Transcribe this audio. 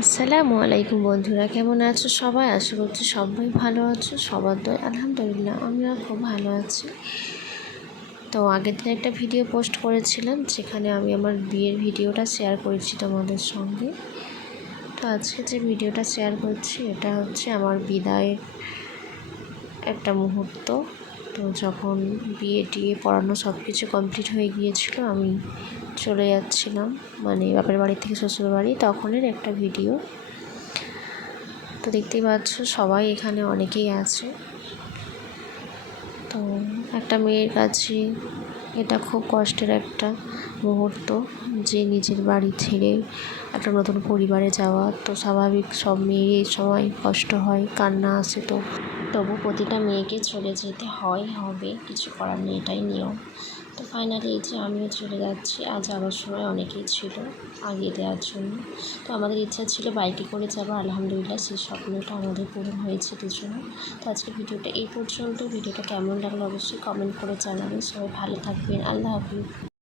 আসসালামু আলাইকুম বন্ধুরা, কেমন আছো সবাই? আশা করছি সবাই ভালো আছো। সবার দয় আলহামদুলিল্লাহ আমিও খুব ভালো আছি। তো আগের দিন একটা ভিডিও পোস্ট করেছিলাম, যেখানে আমি আমার বিয়ের ভিডিওটা শেয়ার করেছি তোমাদের সঙ্গে। তো আজকে যে ভিডিওটা শেয়ার করছি এটা হচ্ছে আমার বিদায়ের একটা মুহূর্ত। তো যখন বিয়ে পড়ানো সব কিছু কমপ্লিট হয়ে গিয়েছিল, আমি চলে যাচ্ছিলাম মানে বাপের বাড়ি থেকে শ্বশুর বাড়ি, তখনের একটা ভিডিও। তো দেখতেই পাচ্ছ সবাই এখানে অনেকেই আছে। তো একটা মেয়ের কাছে এটা খুব কষ্টের একটা মুহূর্ত, যে নিজের বাড়ি ছেড়ে একটা নতুন পরিবারে যাওয়া। তো স্বাভাবিক, সব মেয়ের এই সময় কষ্ট হয়, কান্না আসে। তো তবু প্রতিটা মেয়েকে চলে যেতে হবে, কিছু করার নেই, এটাই নিয়ম। তো ফাইনালি এই যে আমিও চলে যাচ্ছি। আজ যাওয়ার সময় অনেকেই ছিল আগিয়ে দেওয়ার জন্য। তো আমাদের ইচ্ছা ছিল বাইকে করে যাবো, আলহামদুলিল্লাহ সেই স্বপ্নটা আমাদের পূরণ হয়েছে দুজনে। তো আজকে ভিডিওটা এই পর্যন্ত। ভিডিওটা কেমন লাগলো অবশ্যই কমেন্ট করে জানাবেন। সবাই ভালো থাকবেন। আল্লাহ হাফিজ।